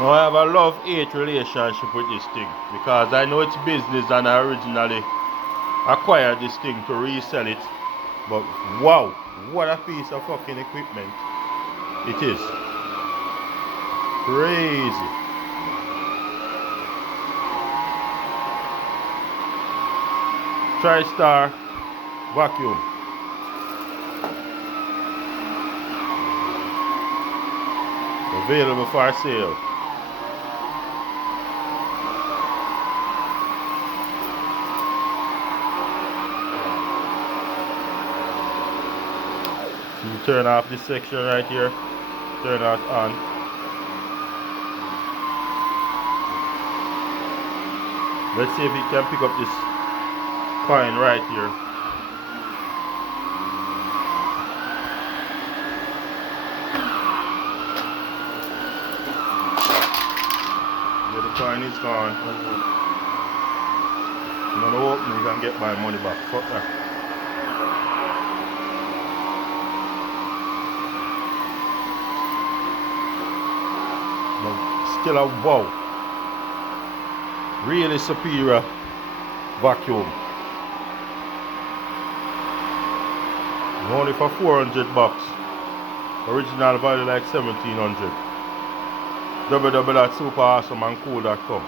Now I have a love-hate relationship with this thing because I know it's business and I originally acquired this thing to resell it. But wow, what a piece of fucking equipment it is. Crazy. Tristar Vacuum. Available for sale. So you turn off this section right here. Turn it on. Let's see if it can pick up this coin right here. Yeah, the coin is gone. I'm gonna open it and get my money back. Fuck that. But still a wow. Really superior vacuum. Only for 400 bucks. Original value like 1700. Double that super awesome and cool.com.